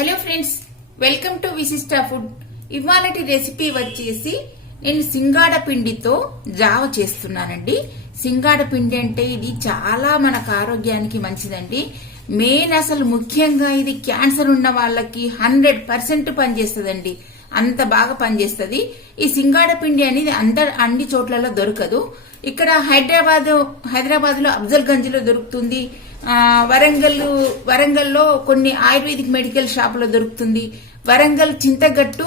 Hello friends, welcome to విశిష్ట food. ఇవాళటి recipe వచ్చేసి నేను సింగాడ పిండితో జావ చేస్తున్నానండి. సింగాడ పిండి అంటే ఇది చాలా మనకు ఆరోగ్యానికి మంచిదండి. మెయిన్ అసలు ముఖ్యంగా ఇది క్యాన్సర్ ఉన్న వాళ్ళకి 100% పనిచేస్తుందండి. అంత బాగా పనిచేస్తుంది. ఈ సింగాడ పిండి అనేది అన్ని చోట్లలో దొరకదు. ఇక్కడ హైదరాబాద్ లో అఫ్జల్గంజ్ లో దొరుకుతుంది. వరంగల్లో కొన్ని ఆయుర్వేదిక్ మెడికల్ షాప్ లో దొరుకుతుంది. వరంగల్ చింతగట్టు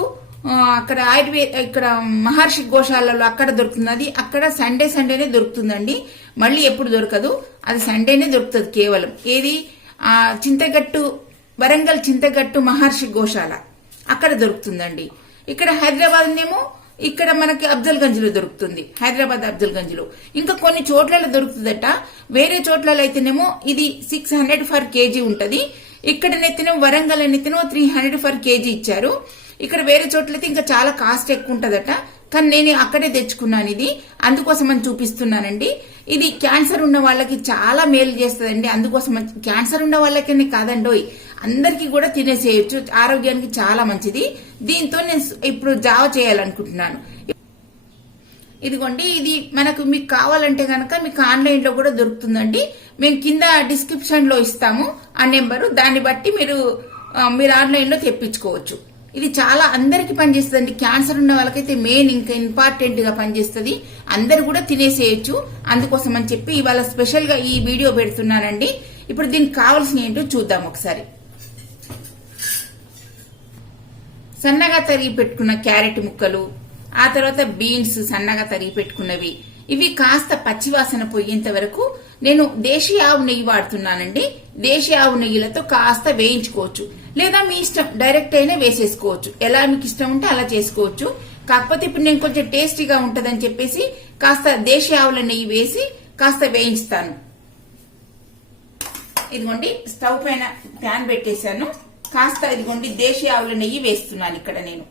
ఇక్కడ మహర్షి గోశాలలో అక్కడ దొరుకుతుంది. అది అక్కడ సండేనే దొరుకుతుందండి. మళ్ళీ ఎప్పుడు దొరకదు, అది సండేనే దొరుకుతుంది కేవలం. ఏది వరంగల్ చింతగట్టు మహర్షి గోశాల అక్కడ దొరుకుతుందండి. ఇక్కడ హైదరాబాద్ నేమో ఇక్కడ మనకి అఫ్జల్గంజ్ లో దొరుకుతుంది. హైదరాబాద్ అఫ్జల్గంజ్ లో ఇంకా కొన్ని చోట్లలో దొరుకుతుందట. వేరే చోట్లలో అయితేనేమో ఇది 600 ఫర్ కేజీ ఉంటది. ఇక్కడనైతేనేమో వరంగల్ అయితేనేమో 300 ఫర్ కేజీ ఇచ్చారు. ఇక్కడ వేరే చోట్లయితే ఇంకా చాలా కాస్ట్ ఎక్కువ ఉంటదట. కానీ నేను అక్కడే తెచ్చుకున్నాను. ఇది అందుకోసం అని చూపిస్తున్నానండి. ఇది క్యాన్సర్ ఉన్న వాళ్ళకి చాలా మేలు చేస్తుందండి. అందుకోసం క్యాన్సర్ ఉన్న వాళ్ళకనే కాదండోయ్, అందరికీ కూడా తినేసేయచ్చు. ఆరోగ్యానికి చాలా మంచిది. దీంతో నేను ఇప్పుడు జావ చేయాలనుకుంటున్నాను. ఇదిగోండి, ఇది మీకు కావాలంటే కనుక మీకు ఆన్లైన్ లో కూడా దొరుకుతుందండి. మేము కింద డిస్క్రిప్షన్ లో ఇస్తాము ఆ నెంబరు. దాన్ని బట్టి మీరు ఆన్లైన్ లో తెప్పించుకోవచ్చు. ఇది చాలా అందరికి పనిచేస్తుంది. క్యాన్సర్ ఉన్న వాళ్ళకైతే మెయిన్ ఇంకా ఇంపార్టెంట్ గా పనిచేస్తుంది. అందరు కూడా తినేసేయచ్చు. అందుకోసం అని చెప్పి ఇవాళ స్పెషల్ గా ఈ వీడియో పెడుతున్నానండి. ఇప్పుడు దీనికి కావాల్సిన ఏంటో చూద్దాం ఒకసారి. సన్నగా తరిగి పెట్టుకున్న క్యారెట్ ముక్కలు, ఆ తర్వాత బీన్స్ సన్నగా తరిగి పెట్టుకున్నవి. ఇవి కాస్త పచ్చివాసన పోయేంత వరకు నేను దేశీ ఆవు నెయ్యి వాడుతున్నానండి. దేశీ ఆవు నెయ్యిలతో కాస్త వేయించుకోవచ్చు, లేదా మీ ఇష్టం డైరెక్ట్ అయినా వేసేసుకోవచ్చు. ఎలా మీకు ఇష్టం ఉంటే అలా చేసుకోవచ్చు. కాకపోతే ఇప్పుడు నేను కొంచెం టేస్టీగా ఉంటదని చెప్పేసి కాస్త దేశీ ఆవుల నెయ్యి వేసి కాస్త వేయించుతాను. ఇదిగోండి, స్టవ్ పైన ప్యాన్ పెట్టేశాను. కాస్త ఇదిగోండి దేశీ ఆవుల నెయ్యి వేస్తున్నాను ఇక్కడ నేను.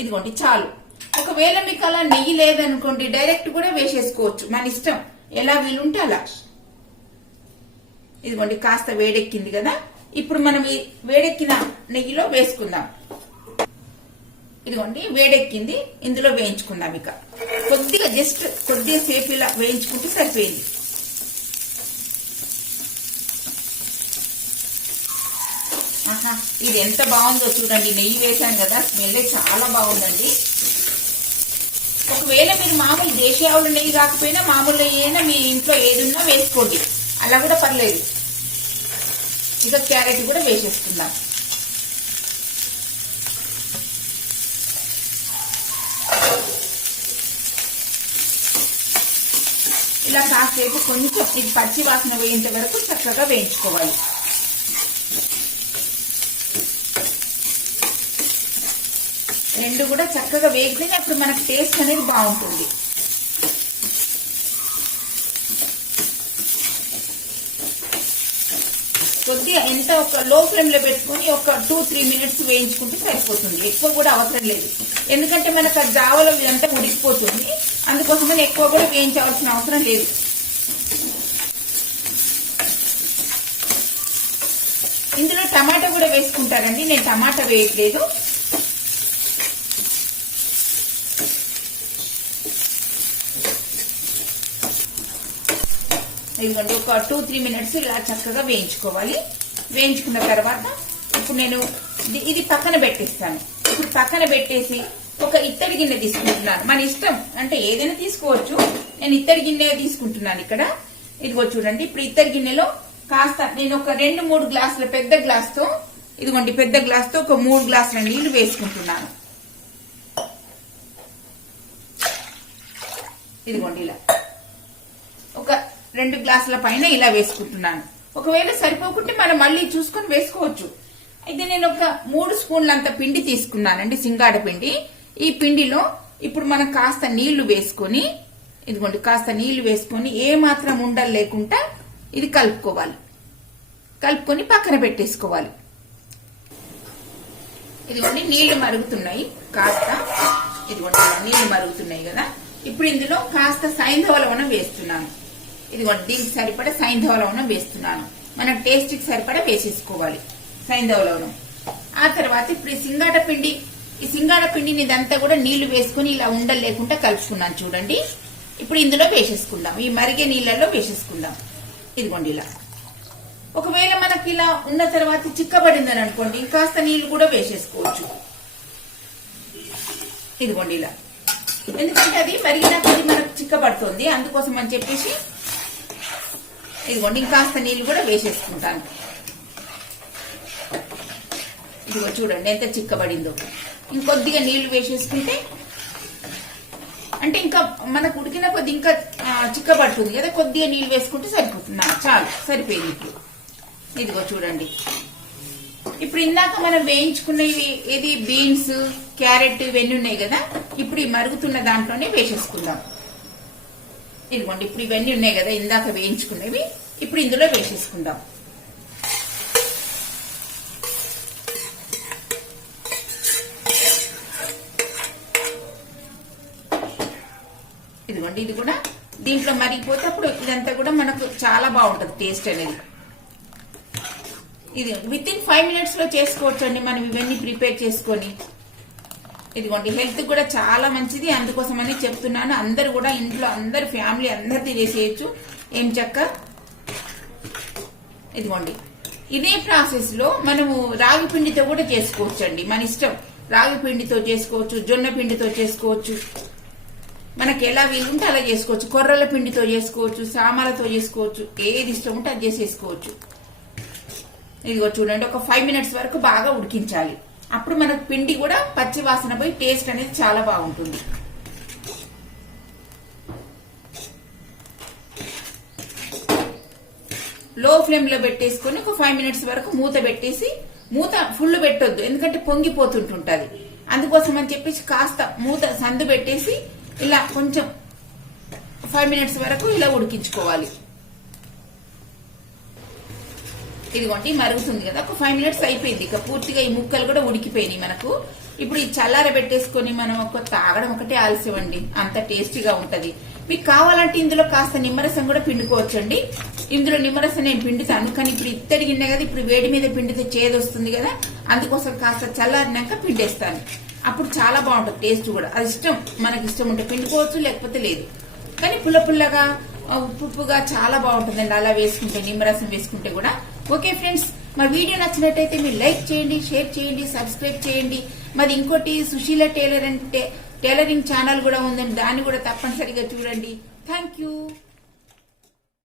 ఇదిగోండి చాలు. ఒకవేళ మీకు అలా నెయ్యి లేదనుకోండి డైరెక్ట్ కూడా వేసేసుకోవచ్చు, మన ఇష్టం, ఎలా వీలుంటే అలా. ఇదిగోండి కాస్త వేడెక్కింది కదా. ఇప్పుడు మనం ఈ వేడెక్కిన నెయ్యిలో వేసుకుందాం. ఇదిగోండి వేడెక్కింది, ఇందులో వేయించుకుందాం. ఇక కొద్దిగా సేపు ఇలా వేయించుకుంటే సరిపోయింది. ఆహా, ఇది ఎంత బాగుందో చూడండి. నెయ్యి వేసాను కదా, స్మెల్ చాలా బాగుందండి. ఒకవేళ మీరు మామూలు దేశీ ఆవుల నెయ్యి కాకపోయినా మామూలు నెయ్యి అయినా మీ ఇంట్లో ఏదున్నా వేసుకోండి, అలా కూడా పర్లేదు. ఇక క్యారెట్ కూడా వేసేసుకుందాం. ఇలా కాసేపు కొంచెం ఇది పచ్చి వాసన వేయేంత వరకు చక్కగా వేయించుకోవాలి. రెండు కూడా చక్కగా వేగితేనే అప్పుడు మనకు టేస్ట్ అనేది బాగుంటుంది. కొద్దిగా ఒక లో ఫ్లేమ్ లో పెట్టుకుని ఒక 2-3 మినిట్స్ వేయించుకుంటే సరిపోతుంది. ఎక్కువ కూడా అవసరం లేదు, ఎందుకంటే మనకు ఆ జావలో ఇదంతా ఉడికిపోతుంది. అందుకోసమని ఎక్కువ కూడా వేయించవలసిన అవసరం లేదు. ఇందులో టమాటా కూడా వేసుకుంటారండి, నేను టమాటా వేయట్లేదు. ఇదిగోండి ఒక 2-3 మినిట్స్ ఇలా చక్కగా వేయించుకోవాలి. వేయించుకున్న తర్వాత ఇప్పుడు నేను ఇది పక్కన పెట్టేస్తాను. ఇప్పుడు పక్కన పెట్టేసి ఒక ఇత్తడి గిన్నె తీసుకుంటున్నాను. మన ఇష్టం, అంటే ఏదైనా తీసుకోవచ్చు. నేను ఇత్తడి గిన్నె తీసుకుంటున్నాను ఇక్కడ. ఇదిగో చూడండి, ఇప్పుడు ఇత్తడి గిన్నెలో కాస్త నేను ఒక 2-3 గ్లాసుల పెద్ద గ్లాస్ తో, ఇదిగోండి పెద్ద గ్లాస్ తో ఒక 3 గ్లాసుల నీళ్లు వేసుకుంటున్నాను. ఇదిగోండి ఇలా ఒక 2 గ్లాసుల పైన ఇలా వేసుకుంటున్నాను. ఒకవేళ సరిపోకుంటే మనం మళ్ళీ చూసుకొని వేసుకోవచ్చు. అయితే నేను ఒక 3 స్పూన్లంత పిండి తీసుకున్నానండి, సింగాడ పిండి. ఈ పిండిలో ఇప్పుడు మనం కాస్త నీళ్లు వేసుకొని, ఇదిగోండి కాస్త నీళ్లు వేసుకొని ఏ మాత్రం ఉండలు లేకుండా ఇది కలుపుకోవాలి. కలుపుకొని పక్కన పెట్టేసుకోవాలి. ఇదిగోండి నీళ్లు మరుగుతున్నాయి కాస్త. ఇదిగోండి నీళ్లు మరుగుతున్నాయి కదా. ఇప్పుడు ఇందులో కాస్త సైంధవ లవణం వేస్తున్నాను. ఇదిగోండి దీనికి సరిపడా సైంధవ లవణం వేస్తున్నాను. మన టేస్ట్ కి సరిపడా వేసేసుకోవాలి సైంధవ లవణం. ఆ తర్వాత ఇప్పుడు ఈ సింగాడ పిండిని ఇదంతా కూడా నీళ్లు వేసుకుని ఇలా ఉండలు లేకుండా కలుపుకున్నాను చూడండి. ఇప్పుడు ఇందులో వేసేసుకుందాం, ఈ మరిగే నీళ్ళల్లో వేసేసుకుందాం. ఇదిగోండి ఇలా. ఒకవేళ మనకి ఇలా ఉన్న తర్వాత చిక్కబడిందని అనుకోండి, ఇంకాస్త నీళ్లు కూడా వేసేసుకోవచ్చు. ఇదిగోండి ఇలా. ఎందుకంటే అది మరిగినాక అది మనకు చిక్కబడుతుంది, అందుకోసం అని చెప్పేసి ఇదిగోండి ఇంకాస్త నీళ్లు కూడా వేసేసుకుంటాను. ఇదిగో చూడండి ఎంత చిక్కబడిందో. ఇంకొద్దిగా నీళ్లు వేసేసుకుంటే అంటే ఇంకా మనకు ఉడికిన కొద్ది ఇంకా చిక్కబడుతుంది కదా, కొద్దిగా నీళ్లు వేసుకుంటే సరిపోతుంది. చాలు, సరిపోయింది. ఇప్పుడు ఇదిగో చూడండి. ఇప్పుడు ఇందాక మనం వేయించుకున్నవి ఏది బీన్స్, క్యారెట్ ఇవన్నీ ఉన్నాయి కదా, ఇప్పుడు ఈ మరుగుతున్న దాంట్లోనే వేసేసుకుందాం. ఇదిగోండి ఇప్పుడు ఇవన్నీ ఉన్నాయి కదా ఇందాక వేయించుకునేవి, ఇప్పుడు ఇందులో వేసేసుకుందాం. ఇదిగోండి ఇది కూడా దీంట్లో మరిగిపోతే అప్పుడు ఇదంతా కూడా మనకు చాలా బాగుంటుంది టేస్ట్ అనేది. ఇది విత్ ఇన్ 5 minutes లో చేసుకోవచ్చు అండి మనం ఇవన్నీ ప్రిపేర్ చేసుకొని. ఇదిగోండి హెల్త్ కూడా చాలా మంచిది, అందుకోసమని చెప్తున్నాను. అందరు కూడా ఇంట్లో అందరు ఫ్యామిలీ అందరిది చేసేయచ్చు ఏం చక్క. ఇదిగోండి ఇదే ప్రాసెస్ లో మనము రాగి పిండితో కూడా చేసుకోవచ్చు అండి, మన ఇష్టం. రాగి పిండితో చేసుకోవచ్చు, జొన్న పిండితో చేసుకోవచ్చు, మనకి ఎలా వీలుంటే అలా చేసుకోవచ్చు. కొర్రల పిండితో చేసుకోవచ్చు, సామాలతో చేసుకోవచ్చు, ఏది ఇష్టం ఉంటే అది చేసేసుకోవచ్చు. ఇదిగో చూడండి ఒక 5 minutes వరకు బాగా ఉడికించాలి. అప్పుడు మనకు పిండి కూడా పచ్చి వాసన పోయి టేస్ట్ అనేది చాలా బాగుంటుంది. లో ఫ్లేమ్ లో పెట్టేసుకొని ఒక 5 minutes వరకు మూత పెట్టేసి, మూత ఫుల్ పెట్టొద్దు ఎందుకంటే పొంగిపోతుంటుంటది, అందుకోసం అని చెప్పేసి కాస్త మూత సందు పెట్టేసి ఇలా కొంచెం 5 minutes వరకు ఇలా ఉడికించుకోవాలి. ఇదిగోండి మరుగుతుంది కదా, ఒక 5 minutes అయిపోయింది. ఇక పూర్తిగా ఈ ముక్కలు కూడా ఉడికిపోయినాయి మనకు. ఇప్పుడు ఈ చల్లార పెట్టేసుకొని మనం తాగడం ఒకటే ఆలస్యం అండి, అంత టేస్టీగా ఉంటది. మీకు కావాలంటే ఇందులో కాస్త నిమ్మరసం కూడా పిండుకోవచ్చు అండి. ఇందులో నిమ్మరసం నేను పిండుతాను, కానీ ఇప్పుడు ఇత్తడి గిన్నె కదా, ఇప్పుడు వేడి మీద పిండితే చేదు వస్తుంది కదా, అందుకోసం కాస్త చల్లారినాక పిండేస్తాను. అప్పుడు చాలా బాగుంటుంది టేస్ట్ కూడా. అది ఇష్టం, మనకి ఇష్టం ఉంటే పిండుకోవచ్చు, లేకపోతే లేదు. కానీ పుల్ల పుల్లగా ఉప్పుగా చాలా బాగుంటుందండి అలా వేసుకుంటే, నిమ్మరసం వేసుకుంటే కూడా. ఓకే ఫ్రెండ్స్, మా వీడియో నచ్చినట్టయితే మీరు లైక్ చేయండి, షేర్ చేయండి, సబ్స్క్రైబ్ చేయండి. మాది ఇంకోటి సుశీల టైలరింగ్ ఛానల్ కూడా ఉందండి, దాన్ని కూడా తప్పనిసరిగా చూడండి. Thank you.